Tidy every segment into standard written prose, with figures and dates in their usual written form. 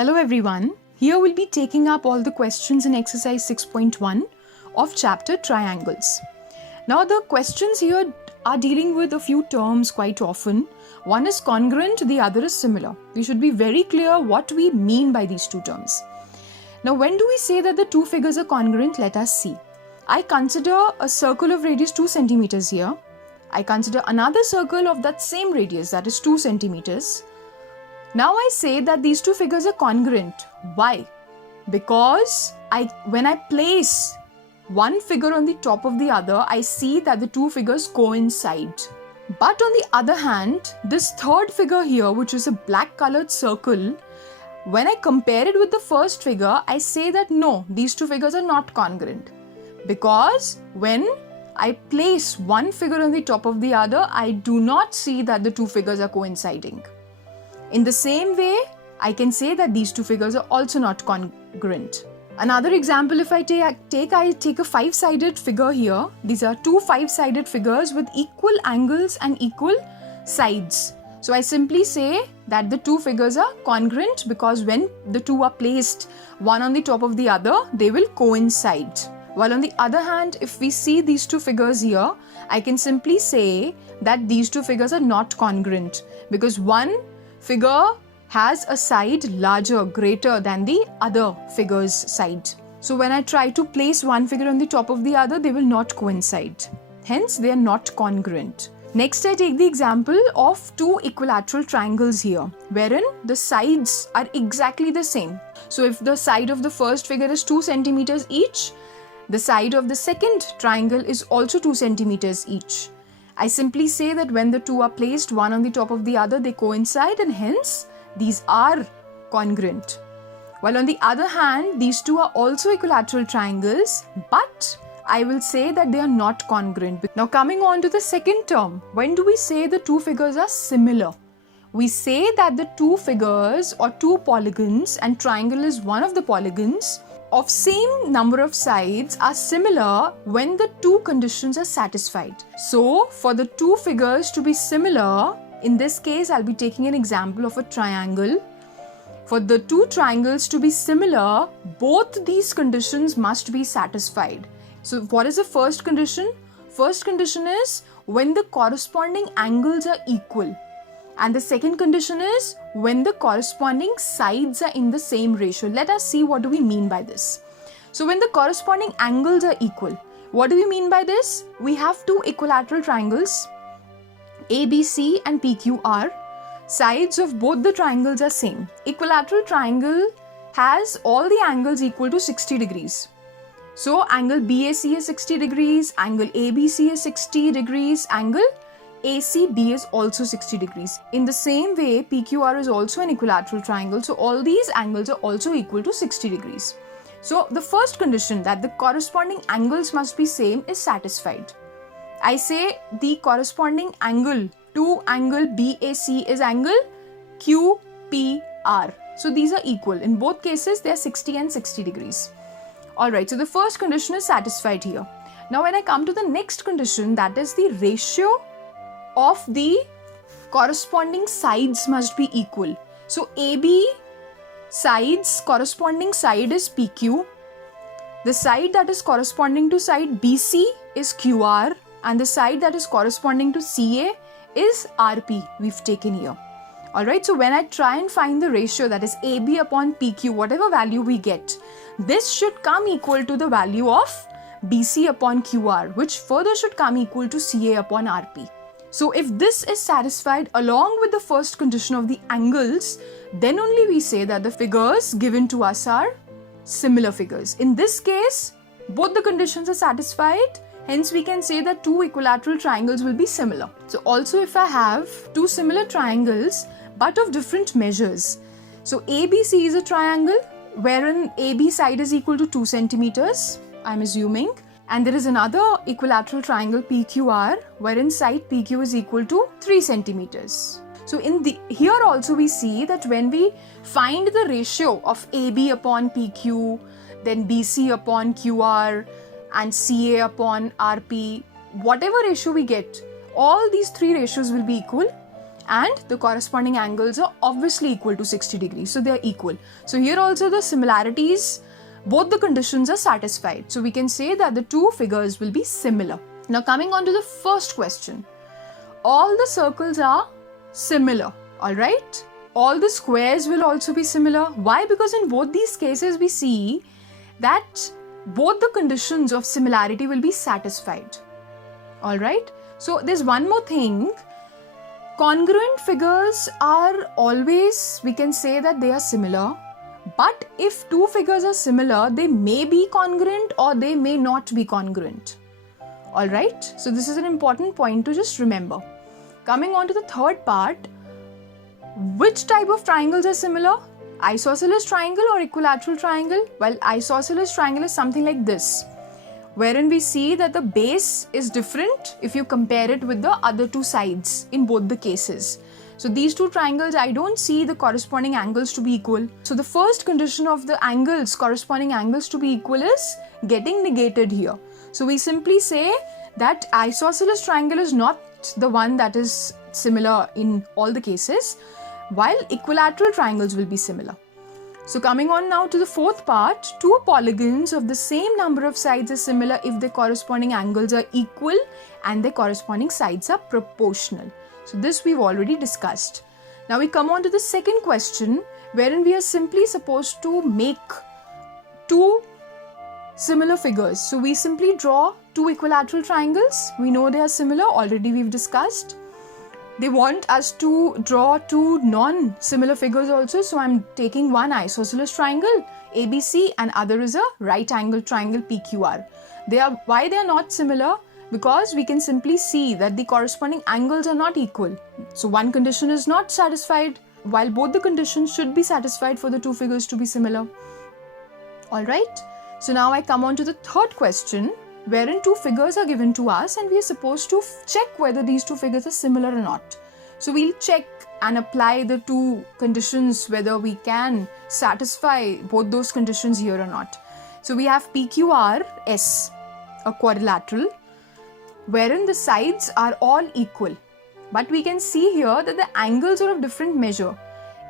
Hello everyone. Here we'll be taking up all the questions in exercise 6.1 of chapter triangles. Now the questions here are dealing with a few terms quite often. One is congruent, the other is similar. We should be very clear what we mean by these two terms. Now when do we say that the two figures are congruent? Let us see. I consider a circle of radius 2 centimeters here. I consider another circle of that same radius, that is 2 centimeters. Now I say that these two figures are congruent. Why? Because when I place one figure on the top of the other, I see that the two figures coincide. But on the other hand, this third figure here, which is a black colored circle, when I compare it with the first figure, I say that no, these two figures are not congruent. Because when I place one figure on the top of the other, I do not see that the two figures are coinciding. In the same way, I can say that these two figures are also not congruent. Another example, if I take a five-sided figure here. These are two five-sided figures with equal angles and equal sides. So I simply say that the two figures are congruent because when the two are placed one on the top of the other, they will coincide. While on the other hand, if we see these two figures here, I can simply say that these two figures are not congruent because one figure has a side greater than the other figure's side. So when I try to place one figure on the top of the other, they will not coincide. Hence, they are not congruent. Next, I take the example of two equilateral triangles here, wherein the sides are exactly the same. So if the side of the first figure is 2 centimeters each, the side of the second triangle is also 2 centimeters each. I simply say that when the two are placed one on the top of the other, they coincide and hence these are congruent. While on the other hand, these two are also equilateral triangles, but I will say that they are not congruent. Now coming on to the second term, when do we say the two figures are similar? We say that the two figures or two polygons, and triangle is one of the polygons, of same number of sides are similar when the two conditions are satisfied. So for the two figures to be similar, in this case I'll be taking an example of a triangle. For the two triangles to be similar, both these conditions must be satisfied. So what is the first condition? First condition is when the corresponding angles are equal. And the second condition is when the corresponding sides are in the same ratio. Let us see what do we mean by this. So when the corresponding angles are equal, what do we mean by this? We have two equilateral triangles, ABC and PQR. Sides of both the triangles are same. Equilateral triangle has all the angles equal to 60 degrees. So angle BAC is 60 degrees, angle ABC is 60 degrees, angle ACB is also 60 degrees. In the same way, PQR is also an equilateral triangle, so all these angles are also equal to 60 degrees. So the first condition that the corresponding angles must be same is satisfied. I say the corresponding angle to angle BAC is angle QPR. So these are equal. In both cases, they are 60 and 60 degrees. Alright, so the first condition is satisfied here. Now when I come to the next condition, that is the ratio of the corresponding sides must be equal. So AB sides, corresponding side is PQ. The side that is corresponding to side BC is QR, and the side that is corresponding to CA is RP we've taken here. Alright, so when I try and find the ratio, that is AB upon PQ, whatever value we get, this should come equal to the value of BC upon QR, which further should come equal to CA upon RP. So if this is satisfied along with the first condition of the angles, then only we say that the figures given to us are similar figures. In this case, both the conditions are satisfied, hence we can say that two equilateral triangles will be similar. So also if I have two similar triangles but of different measures, so ABC is a triangle wherein AB side is equal to 2 centimeters, I'm assuming. And there is another equilateral triangle PQR wherein side PQ is equal to 3 centimeters. So here also we see that when we find the ratio of AB upon PQ, then BC upon QR and CA upon RP, whatever ratio we get, all these three ratios will be equal and the corresponding angles are obviously equal to 60 degrees. So they are equal. So here also the similarities, both the conditions are satisfied. So we can say that the two figures will be similar. Now coming on to the first question. All the circles are similar, alright? All the squares will also be similar. Why? Because in both these cases we see that both the conditions of similarity will be satisfied. Alright? So there's one more thing. Congruent figures are always, we can say that they are similar. But if two figures are similar, they may be congruent or they may not be congruent. Alright? So this is an important point to just remember. Coming on to the third part, which type of triangles are similar? Isosceles triangle or equilateral triangle? Well, isosceles triangle is something like this, wherein we see that the base is different if you compare it with the other two sides in both the cases. So these two triangles, I don't see the corresponding angles to be equal. So the first condition of the angles, corresponding angles to be equal is getting negated here. So we simply say that isosceles triangle is not the one that is similar in all the cases, while equilateral triangles will be similar. So coming on now to the fourth part, two polygons of the same number of sides are similar if their corresponding angles are equal and their corresponding sides are proportional. So this we've already discussed. Now we come on to the second question, wherein we are simply supposed to make two similar figures. So we simply draw two equilateral triangles. We know they are similar, already we've discussed. They want us to draw two non-similar figures also. So I'm taking one isosceles triangle, ABC, and other is a right angle triangle, PQR. Why they are not similar? Because we can simply see that the corresponding angles are not equal. So one condition is not satisfied, while both the conditions should be satisfied for the two figures to be similar. Alright, so now I come on to the third question, wherein two figures are given to us and we are supposed to check whether these two figures are similar or not. So we'll check and apply the two conditions whether we can satisfy both those conditions here or not. So we have PQRS, a quadrilateral, wherein the sides are all equal. But we can see here that the angles are of different measure.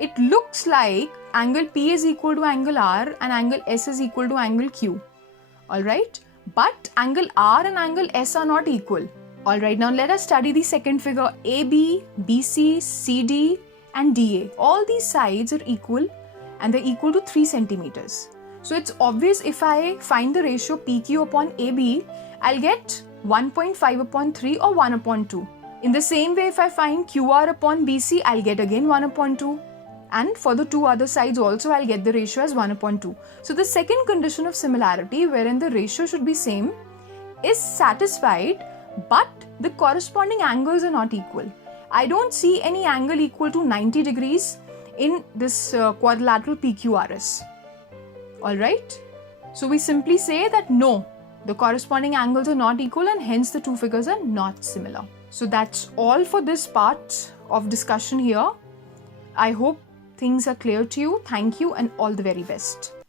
It looks like angle P is equal to angle R and angle S is equal to angle Q. Alright? But angle R and angle S are not equal. Alright, now let us study the second figure. AB, BC, CD and DA. All these sides are equal and they're equal to 3 centimeters. So it's obvious if I find the ratio PQ upon AB, I'll get 1.5 upon 3 or 1 upon 2. In the same way, if I find QR upon BC, I'll get again 1 upon 2. And for the two other sides also, I'll get the ratio as 1 upon 2. So the second condition of similarity, wherein the ratio should be same, is satisfied, but the corresponding angles are not equal. I don't see any angle equal to 90 degrees in this quadrilateral PQRS. Alright? So we simply say that no, the corresponding angles are not equal and hence the two figures are not similar. So that's all for this part of discussion here. I hope things are clear to you. Thank you and all the very best.